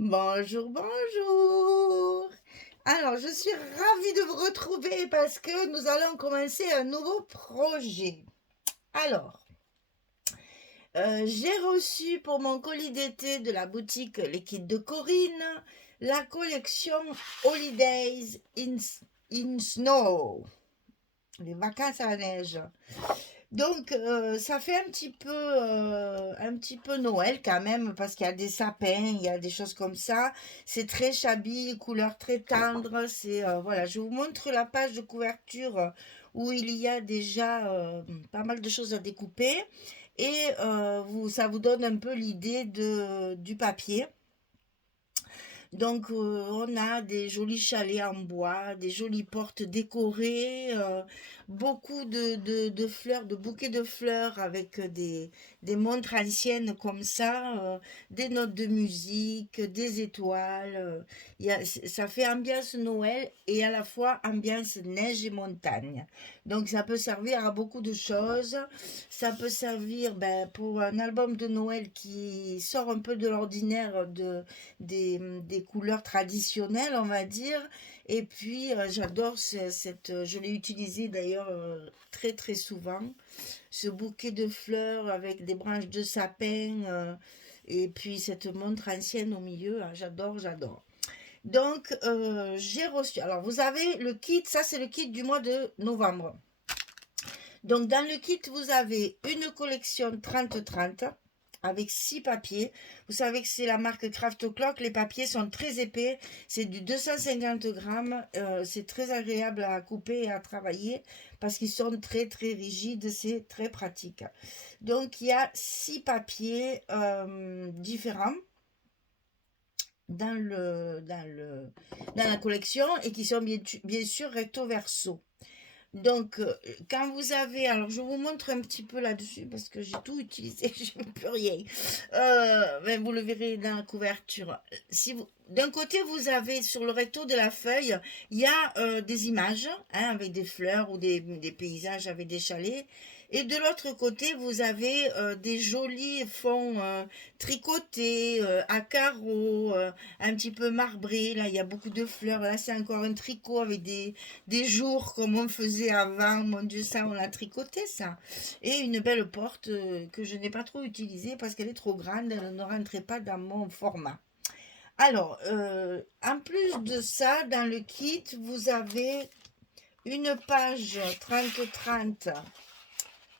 Bonjour, bonjour. Alors, je suis ravie de vous retrouver parce que nous allons commencer un nouveau projet. Alors, j'ai reçu pour mon colis d'été de la boutique Les Kits de Corinne la collection Holidays in Snow, les vacances à la neige. Donc, ça fait un petit peu Noël quand même, parce qu'il y a des sapins, il y a des choses comme ça. C'est très shabby, couleur très tendre. Voilà, je vous montre la page de couverture où il y a déjà pas mal de choses à découper. Et ça vous donne un peu l'idée du papier. Donc, on a des jolis chalets en bois, des jolies portes décorées, beaucoup de fleurs, de bouquets de fleurs avec des montres anciennes comme ça, des notes de musique, des étoiles. Ça fait ambiance Noël et à la fois ambiance neige et montagne. Donc, ça peut servir à beaucoup de choses. Ça peut servir pour un album de Noël qui sort un peu de l'ordinaire des couleurs traditionnelles, on va dire. Et puis, j'adore je l'ai utilisé d'ailleurs très très souvent, ce bouquet de fleurs avec des branches de sapin et puis cette montre ancienne au milieu. Ah, j'adore, j'adore. Donc, j'ai reçu. Alors, vous avez le kit, ça c'est le kit du mois de novembre. Donc, dans le kit, vous avez une collection 30-30 avec 6 papiers. Vous savez que c'est la marque Craft Clock. Les papiers sont très épais. C'est du 250 grammes. C'est très agréable à couper et à travailler parce qu'ils sont très très rigides. C'est très pratique. Donc, il y a 6 papiers différents dans la collection et qui sont bien sûr recto verso. Donc, quand vous avez, alors je vous montre un petit peu là-dessus parce que j'ai tout utilisé, je n'ai plus rien. Mais vous le verrez dans la couverture. D'un côté, vous avez sur le recto de la feuille, il y a des images hein, avec des fleurs ou des paysages avec des chalets. Et de l'autre côté, vous avez des jolis fonds tricotés, à carreaux, un petit peu marbrés. Là, il y a beaucoup de fleurs. Là, c'est encore un tricot avec des jours comme on faisait avant. Mon Dieu, ça, on a tricoté ça. Et une belle porte que je n'ai pas trop utilisée parce qu'elle est trop grande. Elle ne rentrait pas dans mon format. Alors, en plus de ça, dans le kit, vous avez une page 30-30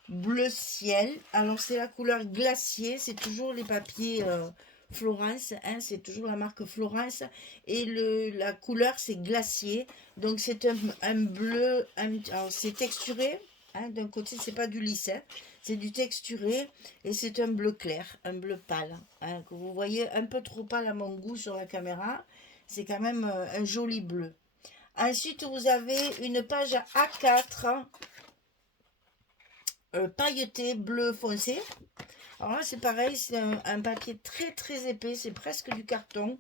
bleu ciel. Alors, c'est la couleur glacier. C'est toujours les papiers Florence, hein, c'est toujours la marque Florence. Et la couleur, c'est glacier. Donc, c'est un bleu. Alors, c'est texturé. Hein, d'un côté, c'est pas du lisse, hein, c'est du texturé. Et c'est un bleu clair, un bleu pâle. Hein, que vous voyez un peu trop pâle à mon goût sur la caméra. C'est quand même un joli bleu. Ensuite, vous avez une page A4 pailleté bleu foncé. Alors là, c'est pareil, c'est un papier très très épais, c'est presque du carton.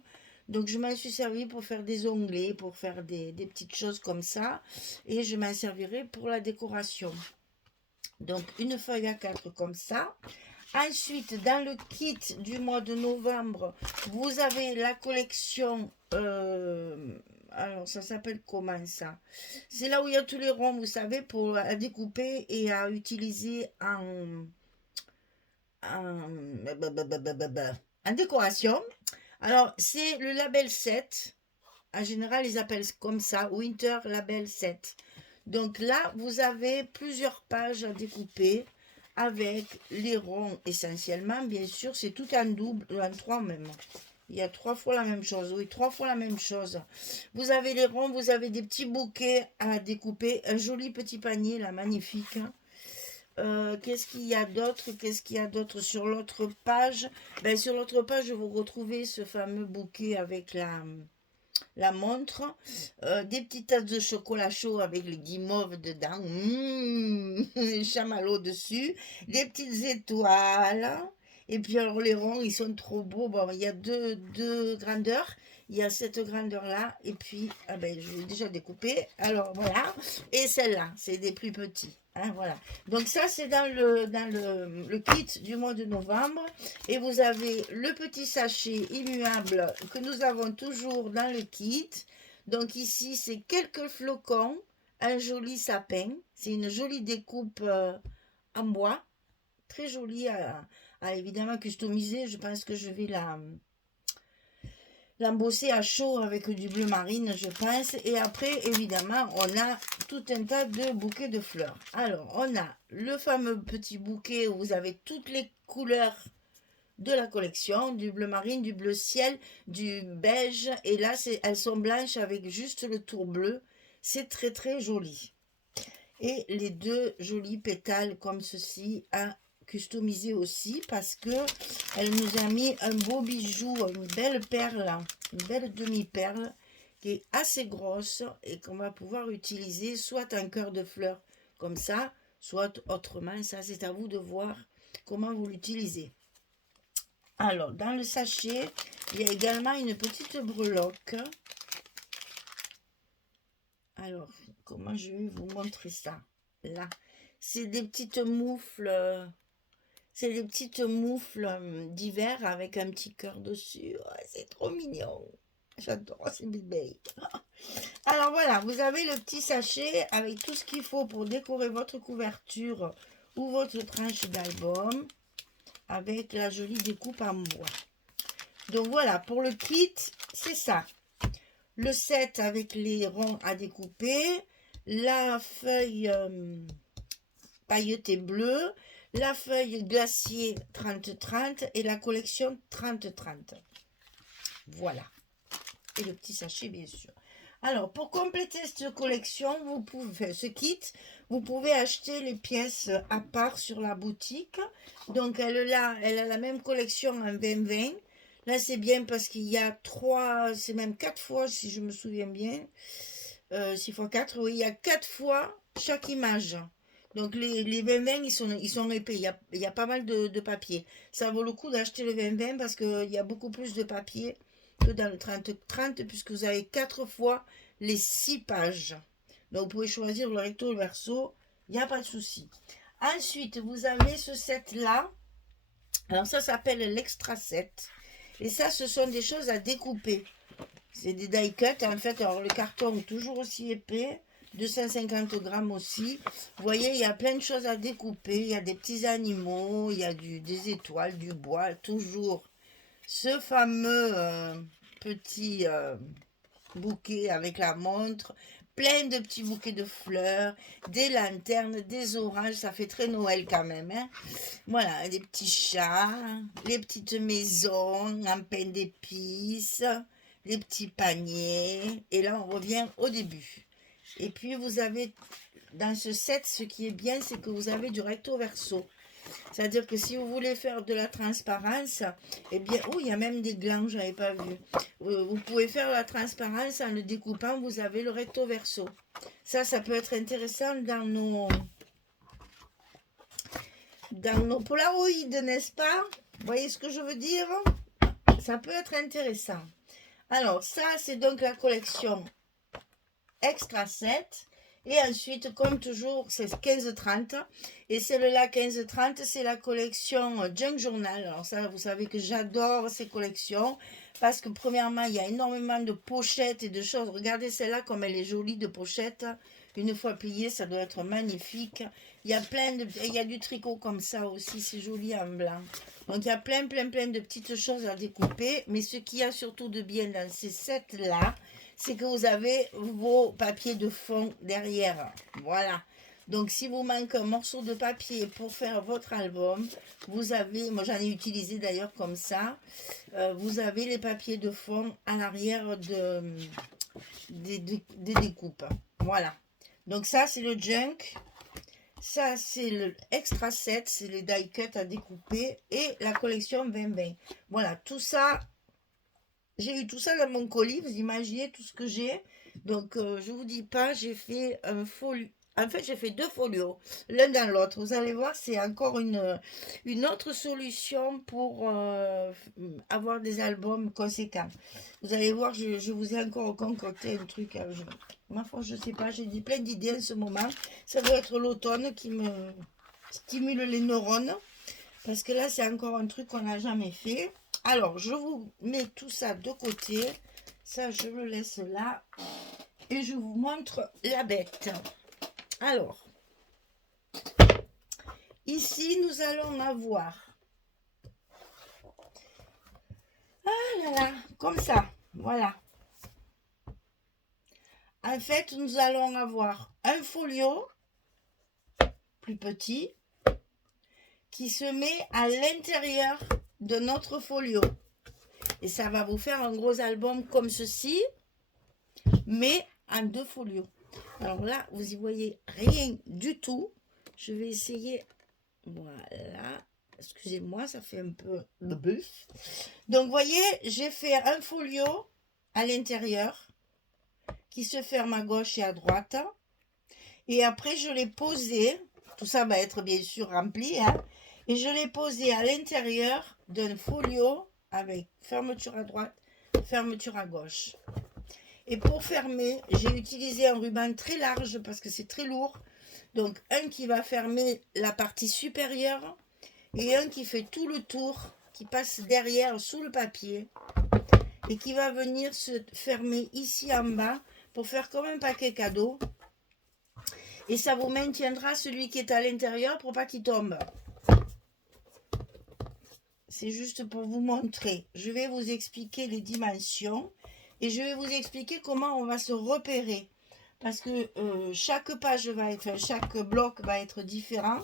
Donc je m'en suis servi pour faire des onglets, pour faire des petites choses comme ça. Et je m'en servirai pour la décoration. Donc une feuille à 4 comme ça. Ensuite, dans le kit du mois de novembre, vous avez la collection. Alors, ça s'appelle comment ça? C'est là où il y a tous les ronds, vous savez, pour à découper et à utiliser en décoration. Alors, c'est le label 7. En général, ils appellent comme ça, Winter Label 7. Donc là, vous avez plusieurs pages à découper avec les ronds essentiellement. Bien sûr, c'est tout en double, en trois même. Il y a 3 fois la même chose. Oui, 3 fois la même chose. Vous avez les ronds, vous avez des petits bouquets à découper. Un joli petit panier, là, magnifique. Qu'est-ce qu'il y a d'autre? Qu'est-ce qu'il y a d'autre sur l'autre page? Sur l'autre page, vous retrouvez ce fameux bouquet avec la montre, des petites tasses de chocolat chaud avec le guimauve dedans, chamallow dessus, des petites étoiles Et puis alors les ronds, ils sont trop beaux. Bon, il y a deux grandeurs. Il y a cette grandeur-là. Et puis, ah ben, je l'ai déjà découpé. Alors voilà. Et celle-là, c'est des plus petits. Hein, voilà. Donc ça, c'est dans le kit du mois de novembre. Et vous avez le petit sachet immuable que nous avons toujours dans le kit. Donc ici, c'est quelques flocons, un joli sapin. C'est une jolie découpe en bois. Très jolie à évidemment customiser. Je pense que je vais l'embosser à chaud avec du bleu marine, je pense. Et après, évidemment, on a tout un tas de bouquets de fleurs. Alors, on a le fameux petit bouquet où vous avez toutes les couleurs de la collection, du bleu marine, du bleu ciel, du beige. Et là, elles sont blanches avec juste le tour bleu. C'est très, très joli. Et les deux jolis pétales comme ceci à customiser aussi parce que elle nous a mis un beau bijou, une belle perle, une belle demi-perle qui est assez grosse et qu'on va pouvoir utiliser soit en cœur de fleurs comme ça, soit autrement. Ça, c'est à vous de voir comment vous l'utilisez. Alors, dans le sachet, il y a également une petite breloque. Alors, comment je vais vous montrer ça? Là, c'est des petites moufles. C'est des petites moufles d'hiver avec un petit cœur dessus. Oh, c'est trop mignon. J'adore ces bébés. Alors voilà, vous avez le petit sachet avec tout ce qu'il faut pour décorer votre couverture ou votre tranche d'album avec la jolie découpe en bois. Donc voilà, pour le kit, c'est ça. Le set avec les ronds à découper, la feuille pailletée bleue, la feuille glacier 30-30 et la collection 30-30. Voilà. Et le petit sachet, bien sûr. Alors, pour compléter cette collection, ce kit, vous pouvez acheter les pièces à part sur la boutique. Donc, elle a la même collection en 20-20. Là, c'est bien parce qu'il y a 3, c'est même 4 fois, si je me souviens bien. 6 fois 4, oui, il y a 4 fois chaque image. Donc, les 20-20, ils sont épais. Il y a pas mal de papier. Ça vaut le coup d'acheter le 20-20 parce qu'il y a beaucoup plus de papier que dans le 30-30 puisque vous avez 4 fois les 6 pages. Donc, vous pouvez choisir le recto et le verso. Il n'y a pas de souci. Ensuite, vous avez ce set-là. Alors, ça s'appelle l'extra set. Et ça, ce sont des choses à découper. C'est des die cut. En fait, alors, le carton est toujours aussi épais. 250 grammes aussi. Vous voyez, il y a plein de choses à découper. Il y a des petits animaux, il y a des étoiles, du bois. Toujours ce fameux petit bouquet avec la montre. Plein de petits bouquets de fleurs, des lanternes, des oranges. Ça fait très Noël quand même. Hein. Voilà, des petits chats, les petites maisons en pain d'épices, les petits paniers. Et là, on revient au début. Et puis, vous avez, dans ce set, ce qui est bien, c'est que vous avez du recto verso. C'est-à-dire que si vous voulez faire de la transparence, eh bien, oh, il y a même des glands, je n'avais pas vu. Vous pouvez faire la transparence en le découpant, vous avez le recto verso. Ça peut être intéressant dans nos Polaroids, n'est-ce pas? Vous voyez ce que je veux dire? Ça peut être intéressant. Alors, ça, c'est donc la collection Extra 7. Et ensuite, comme toujours, c'est 15-30. Et celle-là, 15-30, c'est la collection Junk Journal. Alors ça, vous savez que j'adore ces collections. Parce que premièrement, il y a énormément de pochettes et de choses. Regardez celle-là, comme elle est jolie de pochette. Une fois pliée, ça doit être magnifique. Il y a il y a du tricot comme ça aussi. C'est joli en blanc. Donc, il y a plein de petites choses à découper. Mais ce qu'il y a surtout de bien dans ces sets-là, c'est que vous avez vos papiers de fond derrière. Voilà. Donc, si vous manque un morceau de papier pour faire votre album, vous avez, moi j'en ai utilisé d'ailleurs comme ça, vous avez les papiers de fond à l'arrière des découpes. Voilà. Donc, ça, c'est le junk. Ça, c'est le extra set, c'est les die cut à découper et la collection 20-20. Voilà, tout ça. J'ai eu tout ça dans mon colis, vous imaginez tout ce que j'ai. Donc, je vous dis pas, j'ai fait En fait, j'ai fait 2 folios, l'un dans l'autre. Vous allez voir, c'est encore une autre solution pour avoir des albums conséquents. Vous allez voir, je vous ai encore concocté un truc. Ma foi, je sais pas, j'ai plein d'idées en ce moment. Ça doit être l'automne qui me stimule les neurones. Parce que là, c'est encore un truc qu'on n'a jamais fait. Alors, je vous mets tout ça de côté. Ça, je le laisse là. Et je vous montre la bête. Alors, ici, nous allons avoir... Ah là là, comme ça. Voilà. En fait, nous allons avoir un folio plus petit qui se met à l'intérieur de notre folio. Et ça va vous faire un gros album comme ceci, mais en 2 folios. Alors là, vous y voyez rien du tout. Je vais essayer. Voilà. Excusez-moi, ça fait un peu de buff. Donc, vous voyez, j'ai fait un folio à l'intérieur qui se ferme à gauche et à droite. Et après, je l'ai posé. Tout ça va être bien sûr rempli. Hein, et je l'ai posé à l'intérieur d'un folio avec fermeture à droite, fermeture à gauche. Et pour fermer, j'ai utilisé un ruban très large parce que c'est très lourd. Donc, un qui va fermer la partie supérieure et un qui fait tout le tour, qui passe derrière sous le papier et qui va venir se fermer ici en bas pour faire comme un paquet cadeau. Et ça vous maintiendra celui qui est à l'intérieur pour pas qu'il tombe. C'est juste pour vous montrer. Je vais vous expliquer les dimensions et je vais vous expliquer comment on va se repérer. Parce que chaque page va être, chaque bloc va être différent.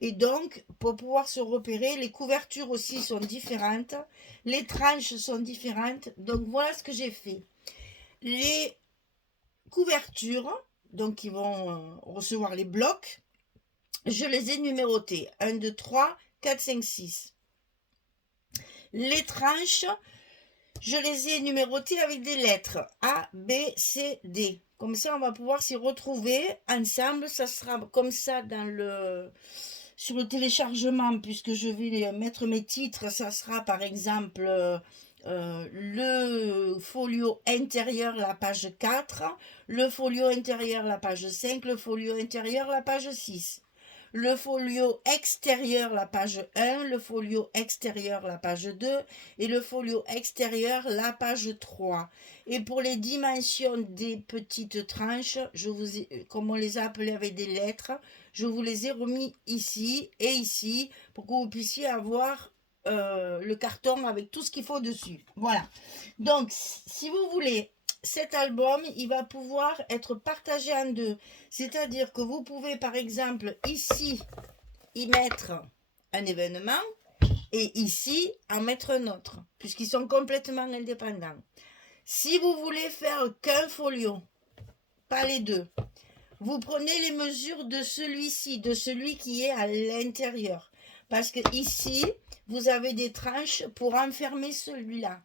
Et donc, pour pouvoir se repérer, les couvertures aussi sont différentes. Les tranches sont différentes. Donc, voilà ce que j'ai fait. Les couvertures, donc qui vont recevoir les blocs, je les ai numérotés. 1, 2, 3, 4, 5, 6. Les tranches, je les ai numérotées avec des lettres A, B, C, D. Comme ça, on va pouvoir s'y retrouver ensemble. Ça sera comme ça sur le téléchargement, puisque je vais mettre mes titres. Ça sera par exemple le folio intérieur, la page 4, le folio intérieur, la page 5, le folio intérieur, la page 6. Le folio extérieur, la page 1, le folio extérieur, la page 2 et le folio extérieur, la page 3. Et pour les dimensions des petites tranches, comme on les a appelées avec des lettres, je vous les ai remis ici et ici pour que vous puissiez avoir le carton avec tout ce qu'il faut dessus. Voilà. Donc, si vous voulez... Cet album, il va pouvoir être partagé en 2. C'est-à-dire que vous pouvez, par exemple, ici, y mettre un événement et ici, en mettre un autre, puisqu'ils sont complètement indépendants. Si vous voulez faire qu'un folio, pas les 2, vous prenez les mesures de celui-ci, de celui qui est à l'intérieur. Parce que ici, vous avez des tranches pour enfermer celui-là.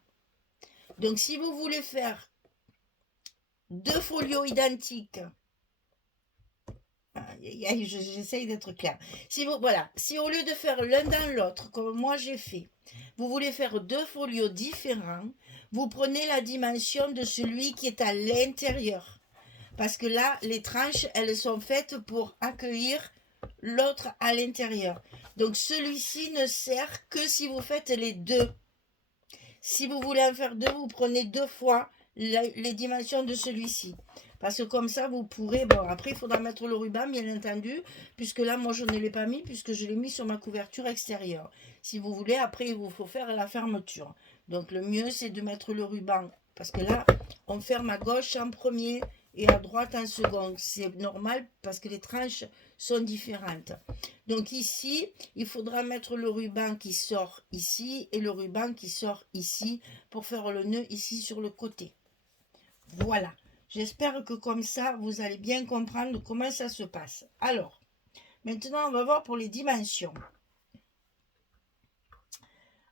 Donc, si vous voulez faire 2 folios identiques. J'essaye d'être clair. Voilà, si au lieu de faire l'un dans l'autre, comme moi j'ai fait, vous voulez faire 2 folios différents, vous prenez la dimension de celui qui est à l'intérieur. Parce que là, les tranches, elles sont faites pour accueillir l'autre à l'intérieur. Donc celui-ci ne sert que si vous faites les 2. Si vous voulez en faire 2, vous prenez 2 fois les dimensions de celui-ci. Parce que comme ça, vous pourrez... Bon, après, il faudra mettre le ruban, bien entendu, puisque là, moi, je ne l'ai pas mis, puisque je l'ai mis sur ma couverture extérieure. Si vous voulez, après, il vous faut faire la fermeture. Donc, le mieux, c'est de mettre le ruban. Parce que là, on ferme à gauche en premier et à droite en second. C'est normal parce que les tranches sont différentes. Donc ici, il faudra mettre le ruban qui sort ici et le ruban qui sort ici pour faire le nœud ici sur le côté. Voilà. J'espère que comme ça, vous allez bien comprendre comment ça se passe. Alors, maintenant, on va voir pour les dimensions.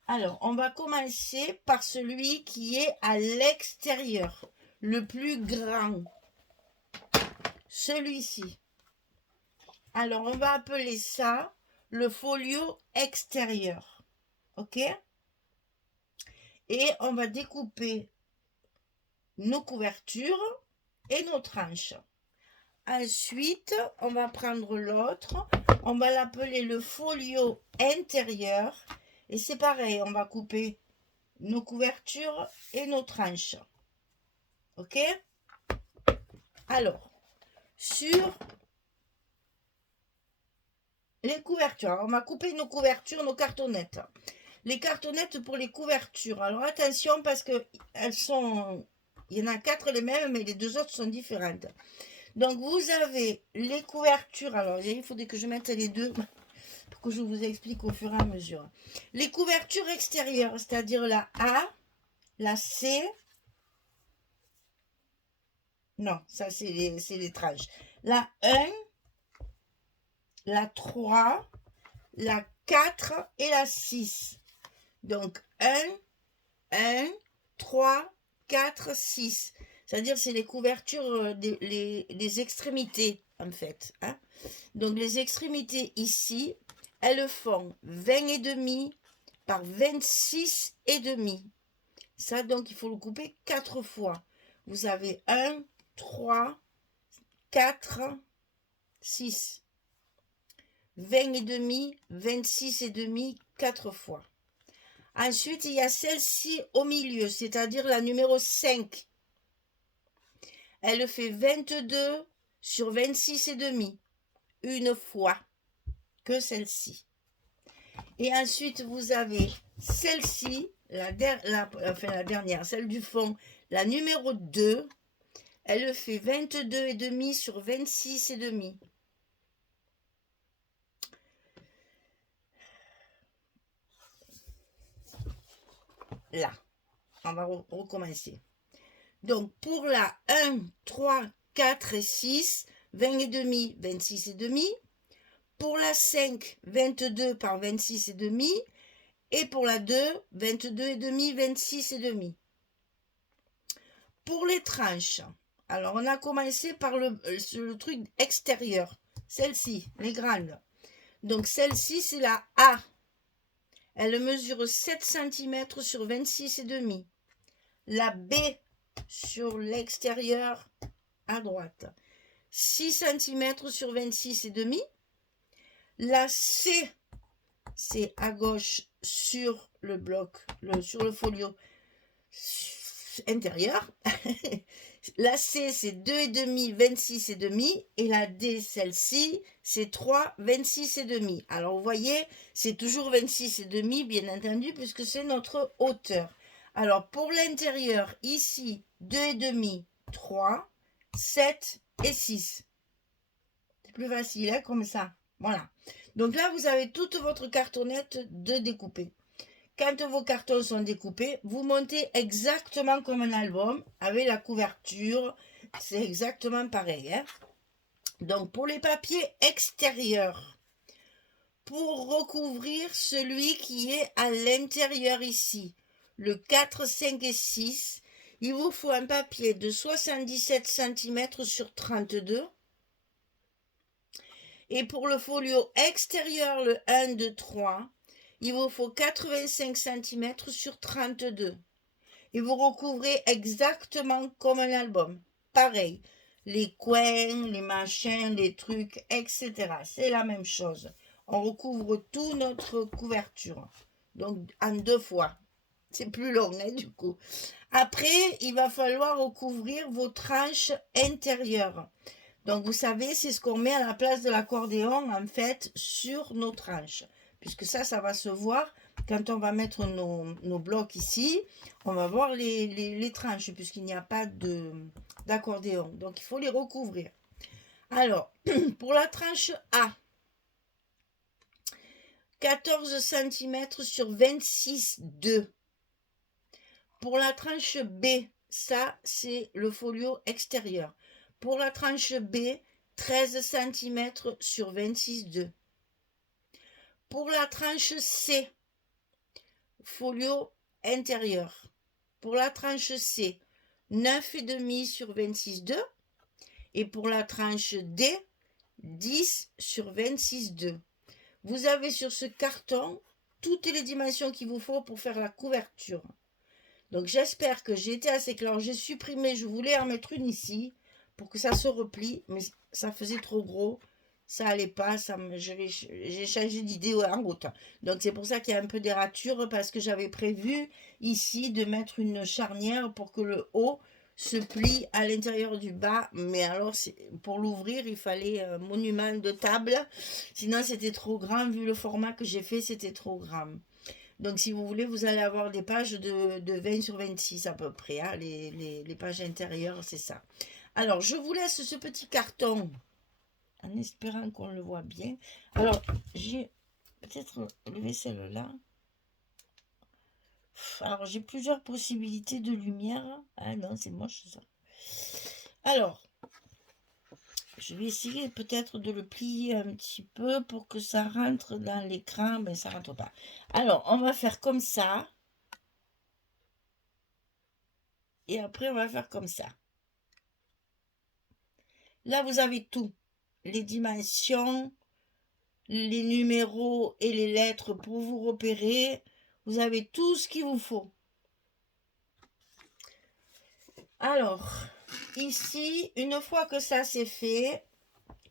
Alors, on va commencer par celui qui est à l'extérieur, le plus grand. Celui-ci. Alors, on va appeler ça le folio extérieur. OK? Et on va découper nos couvertures et nos tranches. Ensuite, on va prendre l'autre. On va l'appeler le folio intérieur. Et c'est pareil, on va couper nos couvertures et nos tranches. OK? Alors, sur les couvertures, alors on va couper nos couvertures, nos cartonnettes. Les cartonnettes pour les couvertures. Alors attention parce que elles sont... Il y en a 4 les mêmes, mais les 2 autres sont différentes. Donc vous avez les couvertures. Alors il faudrait que je mette les deux pour que je vous explique au fur et à mesure. Les couvertures extérieures, c'est-à-dire la A, la C. Non, ça c'est les tranches. La 1, la 3, la 4 et la 6. Donc 1, 3, 4, 6. C'est-à-dire c'est les couvertures des extrémités en fait. Hein. Donc les extrémités ici, elles font 20,5 par 26,5. Ça donc il faut le couper 4 fois. Vous avez 1, 3, 4, 6. 20,5, 26,5, 4 fois. Ensuite, il y a celle-ci au milieu, c'est-à-dire la numéro 5. Elle fait 22 sur 26,5. Une fois que celle-ci. Et ensuite, vous avez celle-ci, la dernière, celle du fond, la numéro 2. Elle fait 22,5 sur 26,5. Là, on va recommencer. Donc, pour la 1, 3, 4 et 6, 20,5, 26,5. Pour la 5, 22 par 26,5. Et pour la 2, 22,5, 26,5. Pour les tranches, alors on a commencé par le truc extérieur. Celle-ci, les grandes. Donc, celle-ci, c'est la A. Elle mesure 7 cm sur 26,5. La B sur l'extérieur à droite, 6 cm sur 26,5. La C, c'est à gauche sur le bloc, sur le folio intérieur. La C, c'est 2,5, 26,5. Et la D, celle-ci, c'est 3, 26,5. Alors, vous voyez, c'est toujours 26,5, bien entendu, puisque c'est notre hauteur. Alors, pour l'intérieur, ici, 2,5, 3, 7 et 6. C'est plus facile, hein, comme ça. Voilà. Donc là, vous avez toute votre cartonnette de découper. Quand vos cartons sont découpés, vous montez exactement comme un album avec la couverture. C'est exactement pareil. Hein. Donc, pour les papiers extérieurs, pour recouvrir celui qui est à l'intérieur ici, le 4, 5 et 6, il vous faut un papier de 77 cm sur 32. Et pour le folio extérieur, le 1, 2, 3, il vous faut 85 cm sur 32. Et vous recouvrez exactement comme un album. Pareil, les coins, les machins, les trucs, etc. C'est la même chose. On recouvre tout notre couverture. Donc, en 2 fois. C'est plus long, hein, du coup. Après, il va falloir recouvrir vos tranches intérieures. Donc, vous savez, c'est ce qu'on met à la place de l'accordéon, en fait, sur nos tranches. Puisque ça va se voir quand on va mettre nos blocs ici. On va voir les tranches, puisqu'il n'y a pas d'accordéon. Donc, il faut les recouvrir. Alors, pour la tranche A, 14 cm sur 26,2. Pour la tranche B, ça, c'est le folio extérieur. Pour la tranche B, 13 cm sur 26,2. Pour la tranche C, folio intérieur. Pour la tranche C, 9,5 sur 26,2. Et pour la tranche D, 10 sur 26,2. Vous avez sur ce carton toutes les dimensions qu'il vous faut pour faire la couverture. Donc j'espère que j'ai été assez clair. J'ai supprimé, je voulais en mettre une ici pour que ça se replie, mais ça faisait trop gros. Ça allait pas, j'ai changé d'idée en route. Donc c'est pour ça qu'il y a un peu des ratures, parce que j'avais prévu ici de mettre une charnière pour que le haut se plie à l'intérieur du bas. Mais alors pour l'ouvrir, il fallait un monument de table. Sinon c'était trop grand, vu le format que j'ai fait, c'était trop grand. Donc si vous voulez, vous allez avoir des pages de 20 sur 26 à peu près. Hein, les pages intérieures, c'est ça. Alors je vous laisse ce petit carton en espérant qu'on le voit bien. Alors, j'ai peut-être levé celle-là. Alors, j'ai plusieurs possibilités de lumière. Ah non, c'est moche ça. Alors, je vais essayer peut-être de le plier un petit peu pour que ça rentre dans l'écran, mais ça rentre pas. Alors, on va faire comme ça. Et après, on va faire comme ça. Là, vous avez tout. Les dimensions, les numéros et les lettres pour vous repérer. Vous avez tout ce qu'il vous faut. Alors, ici, une fois que ça c'est fait,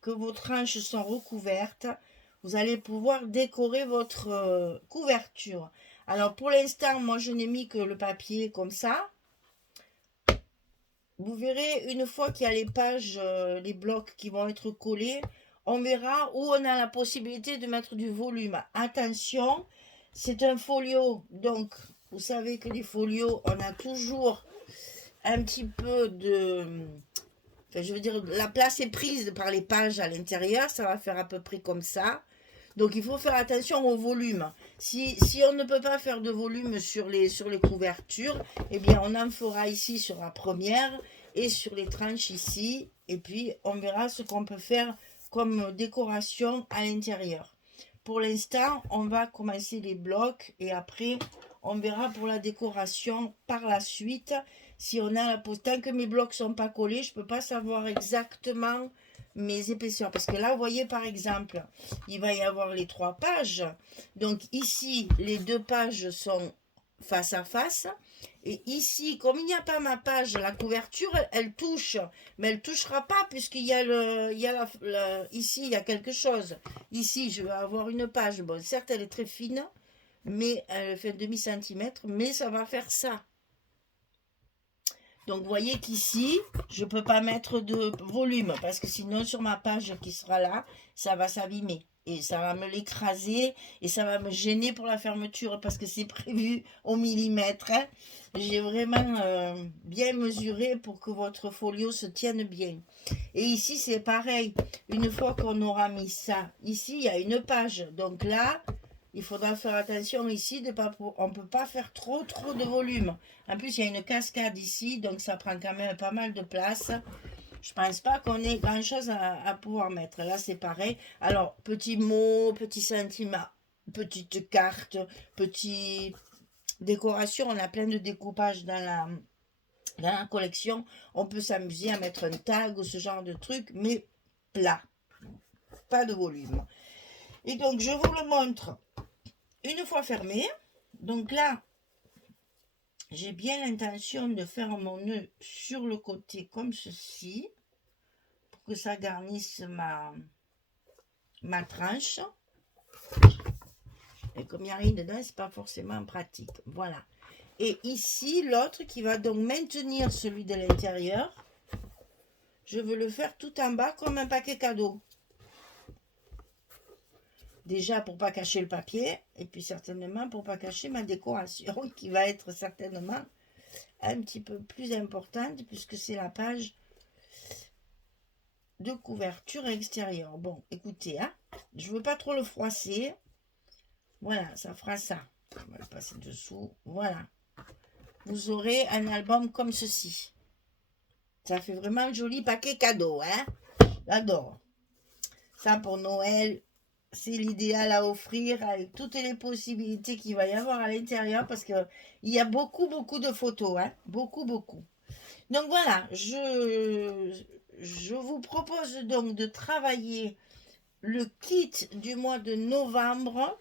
que vos tranches sont recouvertes, vous allez pouvoir décorer votre couverture. Alors, pour l'instant, moi, je n'ai mis que le papier comme ça. Vous verrez, une fois qu'il y a les pages, les blocs qui vont être collés, on verra où on a la possibilité de mettre du volume. Attention, c'est un folio, donc vous savez que les folios, on a toujours un petit peu de... Enfin, je veux dire, la place est prise par les pages à l'intérieur, ça va faire à peu près comme ça. Donc il faut faire attention au volume. Si on ne peut pas faire de volume sur les couvertures, eh bien on en fera ici sur la première et sur les tranches ici. Et puis on verra ce qu'on peut faire comme décoration à l'intérieur. Pour l'instant, on va commencer les blocs et après on verra pour la décoration par la suite. Si on a la pose, tant que mes blocs sont pas collés, je peux pas savoir exactement mes épaisseurs, parce que là vous voyez par exemple il va y avoir les 3 pages, donc ici les 2 pages sont face à face, et ici comme il n'y a pas ma page, la couverture elle touche, mais elle touchera pas puisqu'il y a ici il y a quelque chose, ici je vais avoir une page, bon certes elle est très fine, mais elle fait un demi-centimètre, mais ça va faire ça. Donc, vous voyez qu'ici, je ne peux pas mettre de volume parce que sinon, sur ma page qui sera là, ça va s'abîmer. Et ça va me l'écraser et ça va me gêner pour la fermeture parce que c'est prévu au millimètre. Hein. J'ai vraiment bien mesuré pour que votre folio se tienne bien. Et ici, c'est pareil. Une fois qu'on aura mis ça, ici, il y a une page. Donc là, il faudra faire attention ici, on ne peut pas faire trop de volume. En plus, il y a une cascade ici, donc ça prend quand même pas mal de place. Je pense pas qu'on ait grand chose à pouvoir mettre. Là, c'est pareil. Alors, petits mots, petits sentiments, petite carte, petite décoration. On a plein de découpages dans la collection. On peut s'amuser à mettre un tag ou ce genre de truc, mais plat. Pas de volume. Et donc, je vous le montre une fois fermé. Donc là, j'ai bien l'intention de faire mon nœud sur le côté comme ceci pour que ça garnisse ma tranche. Et comme il n'y a rien dedans, c'est pas forcément pratique. Voilà. Et ici, l'autre qui va donc maintenir celui de l'intérieur, je veux le faire tout en bas comme un paquet cadeau. Déjà pour pas cacher le papier et puis certainement pour pas cacher ma décoration qui va être certainement un petit peu plus importante puisque c'est la page de couverture extérieure. Bon, écoutez, hein, je veux pas trop le froisser. Voilà, ça fera ça. On va le passer dessous. Voilà. Vous aurez un album comme ceci. Ça fait vraiment un joli paquet cadeau, hein. J'adore. Ça pour Noël, c'est l'idéal à offrir avec toutes les possibilités qu'il va y avoir à l'intérieur parce qu'il y a beaucoup de photos, hein, beaucoup. Donc voilà, je vous propose donc de travailler le kit du mois de novembre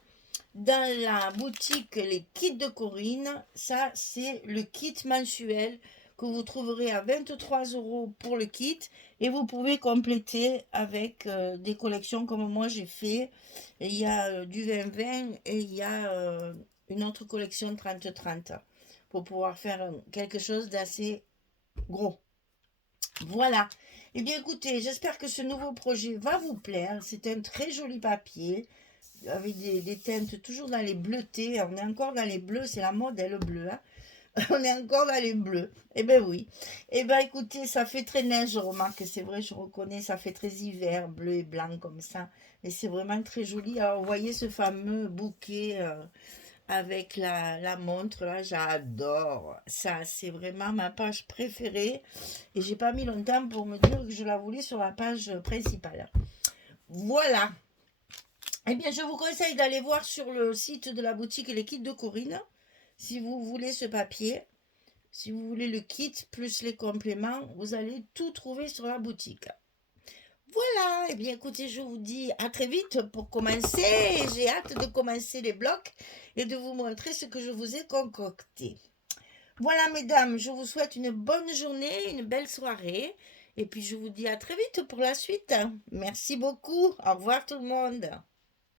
dans la boutique Les Kits de Corinne. Ça, c'est le kit mensuel que vous trouverez à 23 € pour le kit. Et vous pouvez compléter avec des collections comme moi j'ai fait. Il y a du 20-20 et il y a une autre collection 30-30 pour pouvoir faire quelque chose d'assez gros. Voilà. Eh bien, écoutez, j'espère que ce nouveau projet va vous plaire. C'est un très joli papier avec des teintes toujours dans les bleutés. On est encore dans les bleus, c'est la mode, hein, le bleu. Hein. On est encore dans les bleus. Eh ben oui. Eh ben écoutez, ça fait très neige, je remarque. C'est vrai, je reconnais, ça fait très hiver, bleu et blanc comme ça. Et c'est vraiment très joli. Alors, vous voyez ce fameux bouquet avec la montre, là, j'adore. Ça, c'est vraiment ma page préférée. Et j'ai pas mis longtemps pour me dire que je la voulais sur la page principale. Voilà. Eh bien, je vous conseille d'aller voir sur le site de la boutique Les Kits de Corinne, si vous voulez ce papier. Si vous voulez le kit plus les compléments, vous allez tout trouver sur la boutique. Voilà, eh bien écoutez, je vous dis à très vite pour commencer. J'ai hâte de commencer les blocs et de vous montrer ce que je vous ai concocté. Voilà mesdames, je vous souhaite une bonne journée, une belle soirée. Et puis je vous dis à très vite pour la suite. Merci beaucoup. Au revoir tout le monde.